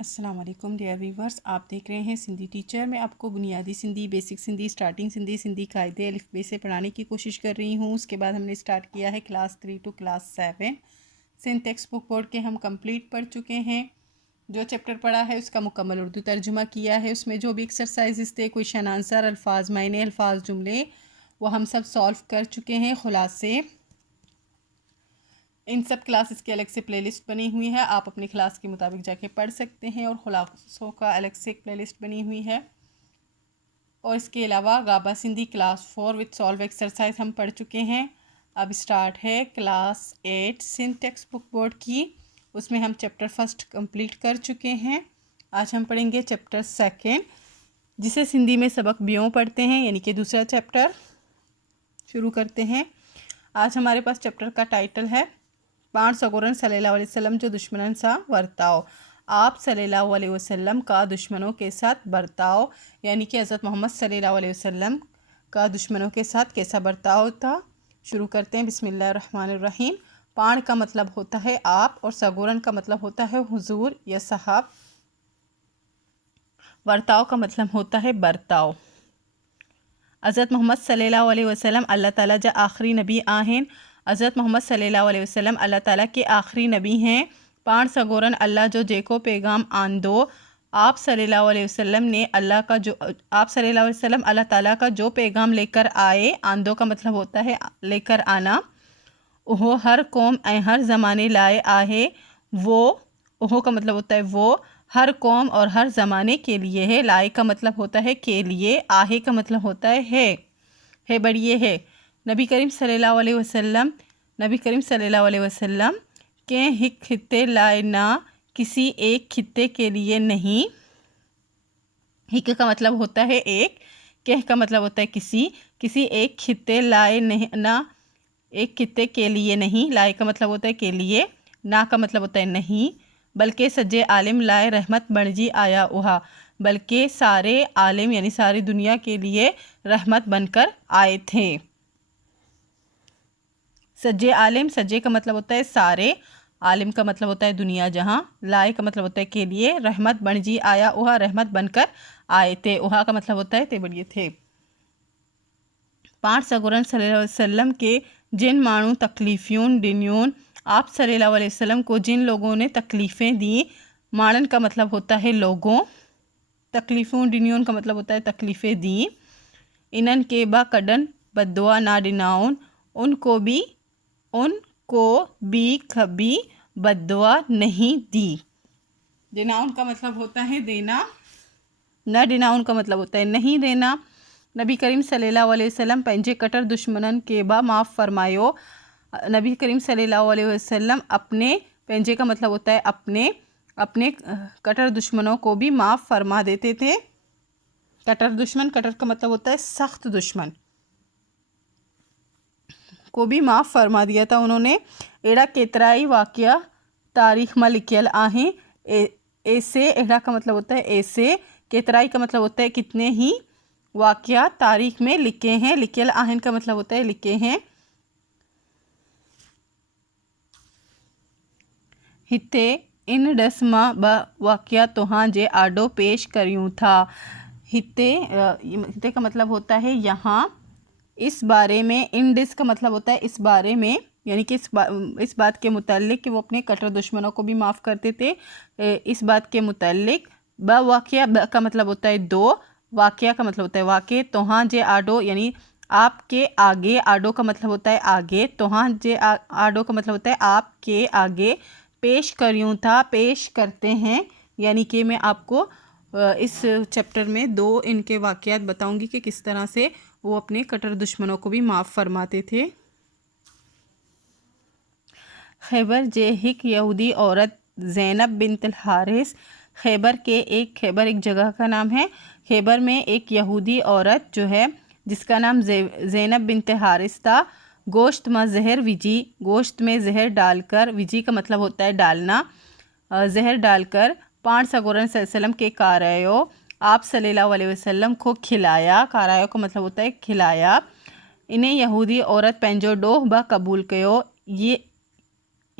السلام علیکم dear viewers, آپ دیکھ رہے ہیں سندھی ٹیچر۔ میں آپ کو بنیادی سندھی، بیسک سندھی، اسٹارٹنگ سندھی، سندھی قاعدے الف بے سے پڑھانے کی کوشش کر رہی ہوں۔ اس کے بعد ہم نے اسٹارٹ کیا ہے class 3 to class 7 Sindh text book board کے ہم کمپلیٹ پڑھ چکے ہیں۔ جو چیپٹر پڑھا ہے اس کا مکمل اردو ترجمہ کیا ہے۔ اس میں جو بھی ایکسرسائزز تھے، کویشچن آنسر، الفاظ معنی، الفاظ جملے، وہ ہم سب سالو کر چکے ہیں۔ خلاصے ان سب کلاسز کی الگ سے پلے لسٹ بنی ہوئی ہے، آپ اپنی کلاس کے مطابق جا کے پڑھ سکتے ہیں، اور خلاصوں کا الگ سے ایک پلے لسٹ بنی ہوئی ہے۔ اور اس کے علاوہ غابہ Sindhi class 4 with solved exercise ہم پڑھ چکے ہیں۔ اب اسٹارٹ ہے class 8 Sindh text book board کی۔ اس میں ہم چیپٹر 1 کمپلیٹ کر چکے ہیں۔ آج ہم پڑھیں گے چیپٹر 2، جسے سندھی میں سبق بیوں پڑھتے ہیں، یعنی کہ دوسرا چیپٹر شروع کرتے ہیں۔ آج ہمارے پاس چیپٹر کا ٹائٹل ہے پان سگورن صلی اللہ علیہ وسلم جو دشمنن سا ورتاؤ۔ آپ صلی اللہ علیہ وسلم کا دشمنوں کے ساتھ برتاؤ، یعنی کہ حضرت محمد صلی اللہ علیہ وسلم کا دشمنوں کے ساتھ کیسا برتاؤ تھا۔ شروع کرتے ہیں۔ بسم اللہ الرحمن الرحیم۔ پان کا مطلب ہوتا ہے آپ، اور سگورن کا مطلب ہوتا ہے حضور یا صاحب۔ ورتاؤ کا مطلب ہوتا ہے برتاؤ۔ حضرت محمد صلی اللہ علیہ وسلم اللہ تعالیٰ جا آخری نبی آہن۔ حضرت محمد صلی اللہ علیہ وسلم اللہ تعالیٰ کے آخری نبی ہیں۔ پان سگورن اللہ جو جیکو پیغام آندو۔ آپ صلی اللہ علیہ وسلم نے آپ صلی اللہ علیہ وسلم اللہ تعالیٰ کا جو پیغام لے کر آئے، آندو کا مطلب ہوتا ہے لے کر آنا۔ وہ ہر قوم ہر زمانے لائے آہے، وہ کا مطلب ہوتا ہے وہ ہر قوم اور ہر زمانے کے لیے ہے۔ لائے کا مطلب ہوتا ہے کے لیے، آہے کا مطلب ہوتا ہے بڑھئے ہے۔ نبی کریم صلی اللہ علیہ وسلم کے ہک خطے لائے نہ، کسی ایک خطے کے لیے نہیں۔ ہک کا مطلب ہوتا ہے ایک، کہ کا مطلب ہوتا ہے کسی ایک خطے لائے نہ، ایک خطے کے لیے نہیں۔ لائے کا مطلب ہوتا ہے کے لیے، نہ کا مطلب ہوتا ہے نہیں۔ بلکہ سجے عالم لائے رحمت بنجی آیا اوہا، بلکہ سارے عالم یعنی ساری دنیا کے لیے رحمت بن کر آئے تھے۔ سجے عالم، سجے کا مطلب ہوتا ہے سارے، عالم کا مطلب ہوتا ہے دنیا جہاں، لائے کا مطلب ہوتا ہے کے لیے، رحمت بنجی آیا اوہا، رحمت بن کر آئے تھے، اوہا کا مطلب ہوتا ہے تے بڑھئے تھے۔ پانچ سگورن صلی اللہ علیہ وسلم کے جن مانو تکلیفیون ڈنیون، آپ صلی اللہ علیہ وسلم کو جن لوگوں نے تکلیفیں دیں، مانن کا مطلب ہوتا ہے لوگوں، تکلیفون ڈنیون کا مطلب ہوتا ہے تکلیفیں دیں۔ انن کے با کڈن بددعا نہ ڈناؤن، ان کو بھی کبھی بددعا نہیں دی۔ ڈناؤن کا مطلب ہوتا ہے دینا، نہ ڈناؤن کا مطلب ہوتا ہے نہیں دینا۔ نبی کریم صلی اللہ علیہ وسلم پنجے کٹر دشمنن کے با معاف فرمایو۔ نبی کریم صلی اللہ علیہ وسلم اپنے، پنجے کا مطلب ہوتا ہے اپنے کٹر دشمنوں کو بھی معاف فرما دیتے تھے۔ کٹر دشمن، کٹر کا مطلب ہوتا ہے سخت دشمن، کو بھی معاف فرما دیا تھا انہوں نے۔ ایڑا کیترائی واقعہ تاریخ میں لکھیل آہیں، ایسے، ایڑا کا مطلب ہوتا ہے ایسے، کیترائی کا مطلب ہوتا ہے کتنے ہی، واقعات تاریخ میں لکھے ہیں، لکھیل آہن کا مطلب ہوتا ہے لکھے ہیں۔ ہتے ان ڈسما با واقعہ توہاں جے آڈو پیش کریوں تھا۔ ہتے کا مطلب ہوتا ہے یہاں، اس بارے میں، ان ڈس کا مطلب ہوتا ہے اس بارے میں، یعنی کہ اس بات کے متعلق کہ وہ اپنے کٹر دشمنوں کو بھی معاف کرتے تھے، اس بات کے متعلق۔ با واقعہ کا مطلب ہوتا ہے دو، واقعہ کا مطلب ہوتا ہے واقع، توہاں جے آڈو یعنی آپ کے آگے، آڈو کا مطلب ہوتا ہے آگے، توہاں جے آڈو کا مطلب ہوتا ہے آپ کے آگے، پیش کریوں تھا پیش کرتے ہیں، یعنی کہ میں آپ کو اس چیپٹر میں 2 ان کے واقعات بتاؤں گی کہ کس طرح سے وہ اپنے کٹر دشمنوں کو بھی معاف فرماتے تھے۔ خیبر جے ہک یہودی عورت زینب بنت الحارث، خیبر ایک جگہ کا نام ہے۔ خیبر میں ایک یہودی عورت جو ہے جس کا نام زینب بنت حارث تھا، گوشت میں زہر وجی، گوشت میں زہر ڈال کر، وجی کا مطلب ہوتا ہے ڈالنا، زہر ڈال کر، پان سگورن صلی اللہ علیہ وسلم کے کارایو، آپ صلی اللہ علیہ وسلم کو کھلایا، کارایو کا مطلب ہوتا ہے کھلایا۔ انہیں یہودی عورت پنجو ڈوہ با قبول کیو،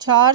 4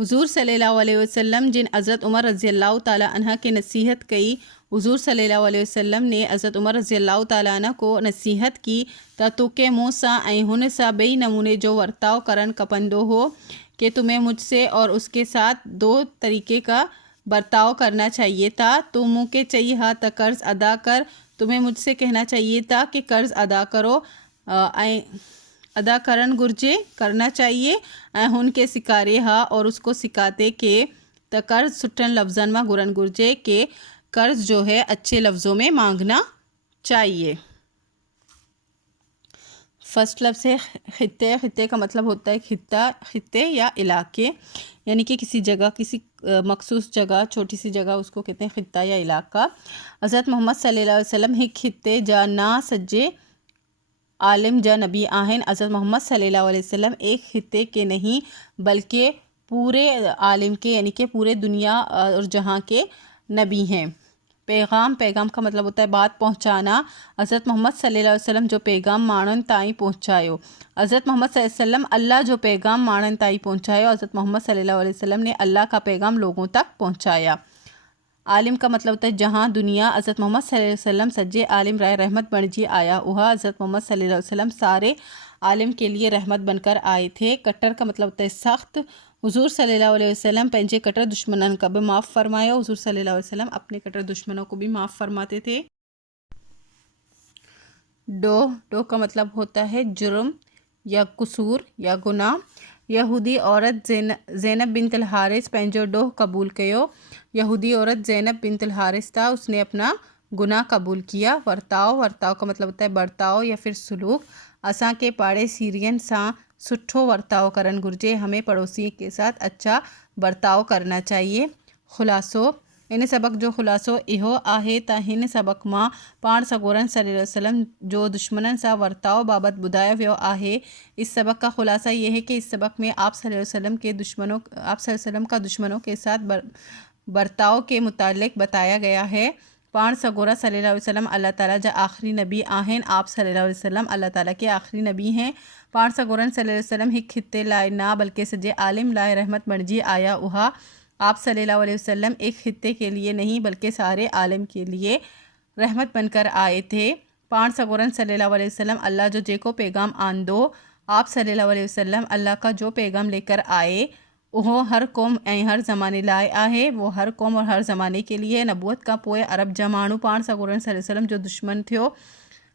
حضور صلی اللہ علیہ وسلم جن حضرت عمر رضی اللہ تعالیٰ عنہ کے نصیحت کی، حضور صلی اللہ علیہ وسلم نے حضرت عمر رضی اللہ تعالیٰ عنہ کو نصیحت کی تا تو کہ منہ سا ہن سا بئی نمونے جو ورتاؤ کرن کپندو ہو کہ تمہیں مجھ سے اور اس کے ساتھ دو طریقے کا برتاؤ کرنا چاہیے تھا۔ تو منہ کے چاہیے ہاں تا قرض ادا کر، تمہیں مجھ سے کہنا چاہیے تھا کہ قرض ادا کرو، ادا کرن گرجے کرنا چاہیے، ہن کے سکارے ہاں اور اس کو سکھاتے کہ تا قرض سٹن لفظن میں گرن گرجے کہ قرض جو ہے اچھے لفظوں میں مانگنا چاہیے۔ فرسٹ لفظ ہے خطے۔ خطے کا مطلب ہوتا ہے خطہ، خطے یا علاقے، یعنی کہ کسی جگہ، کسی مخصوص جگہ، چھوٹی سی جگہ، اس کو کہتے ہیں خطہ یا علاقہ۔ حضرت محمد صلی اللہ علیہ وسلم ہی خطے جا نا سجے عالم جا نبی آہن۔ حضرت محمد صلی اللہ علیہ وسلم ایک خطے کے نہیں بلکہ پورے عالم کے، یعنی کہ پورے دنیا اور جہاں کے نبی ہیں۔ پیغام، پیغام کا مطلب ہوتا ہے بات پہنچانا۔ حضرت محمد صلی اللہ علیہ وسلم جو پیغام مانن تائیں پہنچایو۔ حضرت محمد صلی اللہ علیہ وسلم اللہ جو پیغام مانن تائیں پہنچایو۔ حضرت محمد صلی اللہ علیہ وسلم نے اللہ کا پیغام لوگوں تک پہنچایا۔ عالم کا مطلب ہوتا ہے جہاں دنیا۔ حضرت محمد صلی اللہ علیہ وسلم سجے عالم رائے رحمت بن جی آیا وہاں۔ حضرت محمد صلی اللہ علیہ وسلم سارے عالم کے لیے رحمت بن کر آئے تھے۔ کٹر کا مطلب ہوتا ہے سخت۔ حضور صلی اللہ علیہ وسلم پنجے کٹر دشمنان کا بھی معاف فرمایا۔ حضور صلی اللہ علیہ وسلم اپنے کٹر دشمنوں کو بھی معاف فرماتے تھے۔ ڈو کا مطلب ہوتا ہے جرم یا قصور یا گناہ۔ یہودی عورت زینب بنت الحارث پنجو ڈوہ قبول کیو۔ یہودی عورت زینب بنت الحارث تھا، اس نے اپنا گناہ قبول کیا۔ ورتاؤ، ورتاؤ کا مطلب ہوتا ہے برتاؤ یا پھر سلوک۔ اساں کے پاڑے سیرین ساں سٹھو ورتاؤ کرن گرجے، ہمیں پڑوسی کے ساتھ اچھا برتاؤ کرنا چاہیے۔ خلاصو، ان سبق جو خلاصو اہو آہے تا ہن سبق ماں پان سگورن صلی اللہ علیہ وسلم جو دشمنن سا ورتاؤ بابت بدایا ویو آہے۔ اس سبق کا خلاصہ یہ ہے کہ اس سبق میں آپ صلی اللہ علیہ وسلم کے دشمنوں، آپ صلی اللہ علیہ وسلم کا دشمنوں کے ساتھ برتاؤ کے متعلق بتایا گیا ہے۔ پان سگورا صلی اللہ علیہ وسلم اللہ تعالیٰ جا آخری نبی آہن، آپ صلی اللہ علیہ وسلم اللہ تعالیٰ کے آخری نبی ہیں۔ پان سگورن صلی اللہ علیہ وسلم ہی خطے لائے نہ بلکہ سجے عالم لائے رحمت بنجی آیا وہا۔ آپ صلی اللہ علیہ وسلم ایک خطے کے لیے نہیں بلکہ سارے عالم کے لیے رحمت بن کر آئے تھے۔ پان سگورن صلی اللہ علیہ وسلم اللہ جو جے کو پیغام آن دو، آپ صلی اللہ علیہ وسلم اللہ کا جو پیغام لے کر آئے وہ ہر قوم ہر زمانے لائے آہے، وہ ہر قوم اور ہر زمانے کے لیے۔ نبوت کا پوئے عرب جمانو پان سگورن صلی اللہ علیہ وسلم جو دشمن تھے،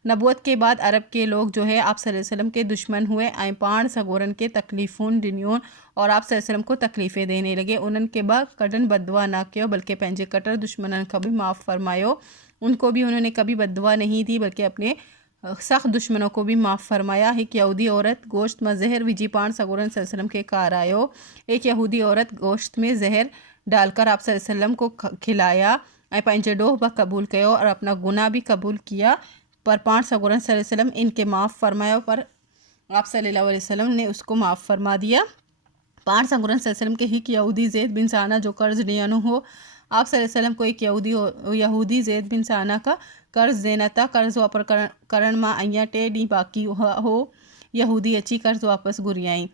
نبوت کے بعد عرب کے لوگ جو ہے آپ صلی اللہ علیہ وسلم کے دشمن ہوئے، پان سگورن کے تکلیفون دنیون اور آپ صلی اللہ علیہ وسلم کو تکلیفیں دینے لگے۔ انہوں کے بعد کڈن بددعا نہ کیو بلکہ پنجے کٹر دشمنن کا بھی معاف فرمایو۔ ان کو بھی انہوں نے کبھی بددعا نہیں دی بلکہ اپنے سخت دشمنوں کو بھی معاف فرمایا۔ ایک یہودی عورت گوشت میں زہر ویجی پان سگورن صلی اللہ علیہ وسلم کے کار آیو۔ ایک یہودی عورت گوشت میں زہر ڈال کر آپ صلی اللہ علیہ وسلم کو کھلایا، پنجے ڈوہ با قبول کیو اور اپنا گناہ بھی قبول کیا، پر پان سگورن صلی اللہ علیہ وسلم ان کے معاف فرمایا، پر آپ صلی اللہ علیہ وسلم نے اس کو معاف فرما دیا۔ پان سگورن صلی اللہ علیہ وسلم کے ایک یہودی زید بن سانہ جو قرض دیانو ہو، آپ صلی اللہ علیہ وسلم کو ایک یہودی زید بن سانہ کا قرض دینا تھا۔ قرض واپس کرن ماں آئیاں ٹے ڈی باقی ہو، یہودی اچھی قرض واپس گریائیں۔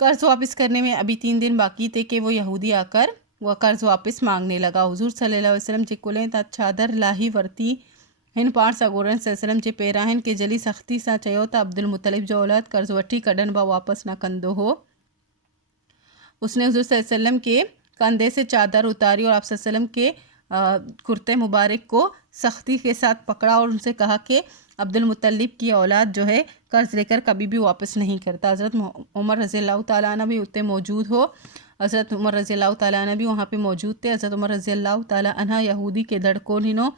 قرض واپس کرنے میں ابھی 3 دن باقی تھے کہ وہ یہودی آ کر وہ قرض واپس مانگنے لگا۔ حضور صلی اللہ علیہ وسلم جے کلیں تا چادر لاہی ورتی ہن پان سگورن صلی اللہ علیہ وسلم جے پیراہن کے جلی سختی سا چیو تا عبدالمطلب جو اولاد قرض وٹھی کڈن با واپس نہ کندو ہو۔ اس نے حضور صلی اللہ علیہ وسلم کے کندھے سے چادر اتاری اور آپ صلی اللہ علیہ وسلم کے کرتے مبارک کو سختی کے ساتھ پکڑا اور ان سے کہا کہ عبدالمطلب کی اولاد جو ہے قرض لے کر کبھی بھی واپس نہیں کرتا۔ حضرت عمر رضی اللہ تعالیٰ عنہ بھی اتنے موجود ہو، حضرت عمر رضی اللہ تعالیٰ عنہ بھی وہاں پہ موجود تھے۔ حضرت عمر رضی اللہ تعالیٰ عنہ یہودی کے دھڑکو ہنو،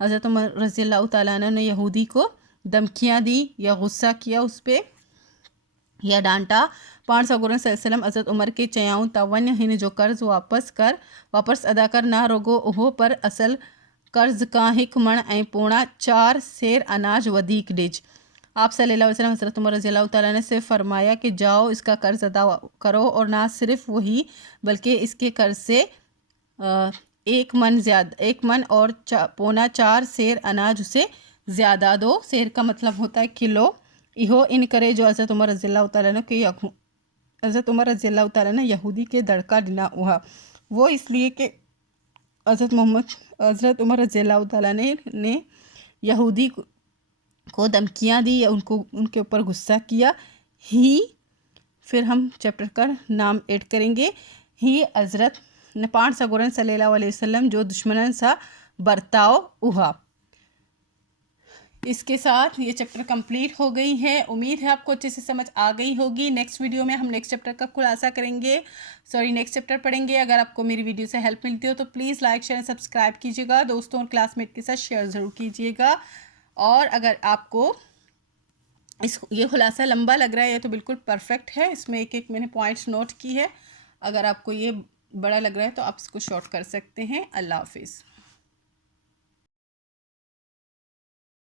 حضرت عمر رضی اللہ تعالیٰ عنہ نے یہودی کو دھمکیاں دی یا غصہ کیا اس پہ یا ڈانٹا۔ پان سگورن صلی اللہ علیہ وسلم حضرت عمر کے چیاؤں تاون ہن جو قرض واپس ادا کر نہ روگو اوہ پر اصل قرض کا 1 من پونا 4 سیر اناج ودیک ڈج۔ آپ صلی اللہ علیہ وسلم حضرت عمر رضی اللہ تعالیٰ نے سے فرمایا کہ جاؤ اس کا قرض ادا کرو، اور نہ صرف وہی بلکہ اس کے قرض سے 1 من اور پونا 4 سیر اناج اسے زیادہ دو۔ سیر کا مطلب ہوتا ہے کلو۔ ایہو ان کرے جو حضرت عمر رضی اللہ تعالیٰ نے کہ حضرت عمر رضی اللہ تعالیٰ نے یہودی کے دڑکا ڈنا ہوا، وہ اس لیے کہ حضرت عمر رضی اللہ تعالیٰ نے یہودی کو دھمکیاں دی یا ان کے اوپر غصہ کیا. ہی پھر ہم چیپٹر کا نام ایڈ کریں گے. ہی حضرت نے پان سگورن صلی اللہ علیہ وسلم جو دشمنن سا برتاؤ ہوا. اس کے ساتھ یہ چیپٹر کمپلیٹ ہو گئی ہے. امید ہے آپ کو اچھے سے سمجھ آ گئی ہوگی. نیکسٹ ویڈیو میں ہم نیکسٹ چیپٹر کا خلاصہ کریں گے، نیکسٹ چیپٹر پڑھیں گے. اگر آپ کو میری ویڈیو سے ہیلپ ملتی ہو تو پلیز لائک شیئر سبسکرائب کیجیے گا، دوستوں اور کلاس میٹ کے ساتھ شیئر ضرور کیجیے گا. اور اگر آپ کو یہ خلاصہ لمبا لگ رہا ہے تو بالکل پرفیکٹ ہے، اس میں ایک میں نے پوائنٹس نوٹ کی ہے. اگر آپ کو یہ بڑا لگ رہا ہے تو آپ اس کو شارٹ کر سکتے ہیں. اللہ حافظ.